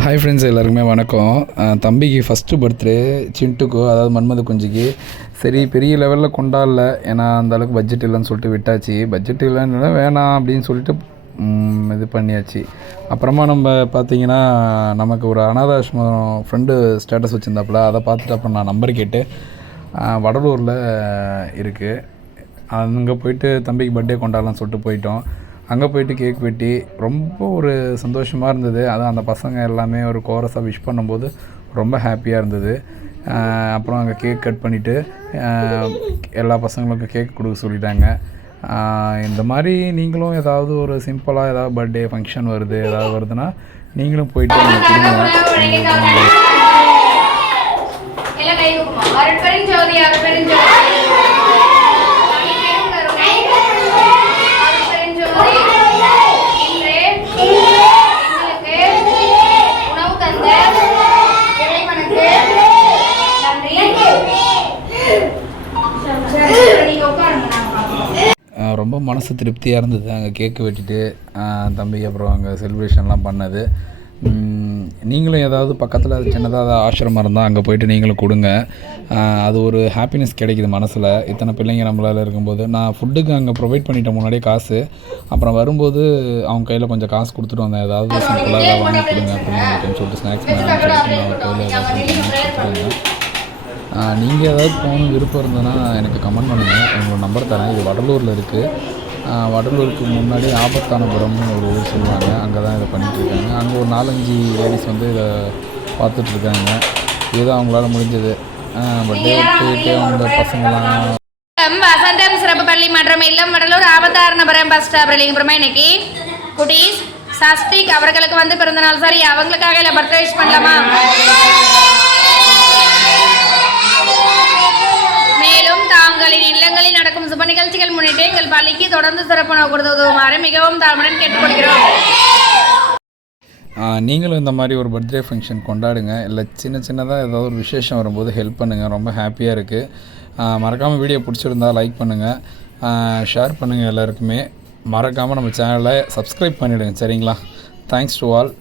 Hi friends, எல்லாருக்குமே வணக்கம். தம்பிக்கு ஃபஸ்ட்டு பர்த்டே சின்ட்டுக்கு, அதாவது மன்மத குஞ்சுக்கு. சரி, பெரிய லெவலில் கொண்டாடல, ஏன்னா அந்தளவுக்கு பட்ஜெட் இல்லைன்னு சொல்லிட்டு விட்டாச்சு. பட்ஜெட் இல்லைன்னு வேணாம் அப்படின்னு சொல்லிட்டு இது பண்ணியாச்சு. அப்புறமா நம்ம பார்த்திங்கன்னா, நமக்கு ஒரு அனாதாசிரமம் ஃப்ரெண்டு ஸ்டேட்டஸ் வச்சுருந்தாப்புல, அதை பார்த்துட்டு அப்புறம் நான் நம்பர் கேட்டு வடலூரில் இருக்குது, அங்கே போயிட்டு தம்பிக்கு பர்த்டே கொண்டாடலாம்னு சொல்லிட்டு போயிட்டோம். அங்கே போயிட்டு கேக் வெட்டி ரொம்ப ஒரு சந்தோஷமாக இருந்தது. அதுவும் அந்த பசங்க எல்லாமே ஒரு கோரஸாக விஷ் பண்ணும்போது ரொம்ப ஹாப்பியாக இருந்தது. அப்புறம் அங்கே கேக் கட் பண்ணிவிட்டு எல்லா பசங்களுக்கும் கேக் கொடுக்க சொல்லிட்டாங்க. இந்த மாதிரி நீங்களும் ஏதாவது ஒரு சிம்பிளாக ஏதாவது பர்த்டே ஃபங்க்ஷன் வருது, ஏதாவது வருதுன்னா நீங்களும் போயிட்டு ரொம்ப மனசு திருப்தியாக இருந்தது. அங்கே கேக்கு வெட்டிட்டு தம்பிக்கு அப்புறம் அங்கே செலிப்ரேஷன்லாம் பண்ணது. நீங்களும் ஏதாவது பக்கத்தில் அது சின்னதாக ஆசிரமம் இருந்தால் அங்கே போய்ட்டு நீங்களும் கொடுங்க. அது ஒரு ஹாப்பினஸ் கிடைக்கிது மனசில். இத்தனை பிள்ளைங்க நம்மளால் இருக்கும்போது நான் ஃபுட்டுக்கு அங்கே ப்ரொவைட் பண்ணிட்டேன் முன்னாடியே காசு. அப்புறம் வரும்போது அவங்க கையில் கொஞ்சம் காசு கொடுத்துட்டு வந்தேன், ஏதாவது சிம்பிளாக ஏதாவது வாங்கி கொடுங்க அப்படின்னு சொல்லிட்டு ஸ்நாக்ஸ் மேலே சொல்லிட்டு நான் கையில் கொடுத்துருந்தேன். நீங்கள் ஏதாவது போகணும் விருப்பம் இருந்ததுன்னா எனக்கு கமெண்ட் பண்ணுங்கள், உங்களோட நம்பர் தரேன். இது வடலூரில் இருக்குது. வடலூருக்கு முன்னாடி ஆபத்தானபுரம்னு ஒரு ஊர் சொல்லுவாங்க, அங்கே தான் இதை பண்ணிகிட்ருக்காங்க. அங்கே ஒரு 4-5 லேடிஸ் வந்து இதை பார்த்துட்ருக்காங்க. இதுதான் அவங்களால முடிஞ்சது. பர்த்டே போயிட்டு அந்த பசங்களாம் வசந்தம் சிறப்பு பள்ளி மற்றும் இல்லம் வடலூர் ஆபத்தானபுரம் பஸ் ஸ்டாப் அப்புறமா இன்னைக்கு குட்டீஸ் சஸ்டிக் அவர்களுக்கு வந்து பிறந்தநாள். சரி, அவங்களுக்காக இல்லை பர்த்டே விஷ் பண்ணலாமா? மேலும் தாங்களின் இல்லங்களில் நடக்கும் சுப நிகழ்ச்சிகள் முன்னிட்டு எங்கள் பள்ளிக்கு தொடர்ந்து சிறப்பு கொடுத்து உதவுமாறு மிகவும் தாழ்மையுடன் கேட்டுக்கொள்கிறோம். நீங்களும் இந்த மாதிரி ஒரு பர்த்டே ஃபங்க்ஷன் கொண்டாடுங்க. இல்லை சின்னதாக ஏதாவது ஒரு விசேஷம் வரும்போது ஹெல்ப் பண்ணுங்கள், ரொம்ப ஹாப்பியாக இருக்குது. மறக்காமல் வீடியோ பிடிச்சிருந்தா லைக் பண்ணுங்கள், ஷேர் பண்ணுங்கள். எல்லாருக்குமே மறக்காமல் நம்ம சேனலை சப்ஸ்கிரைப் பண்ணிவிடுங்க. சரிங்களா? Thanks to all.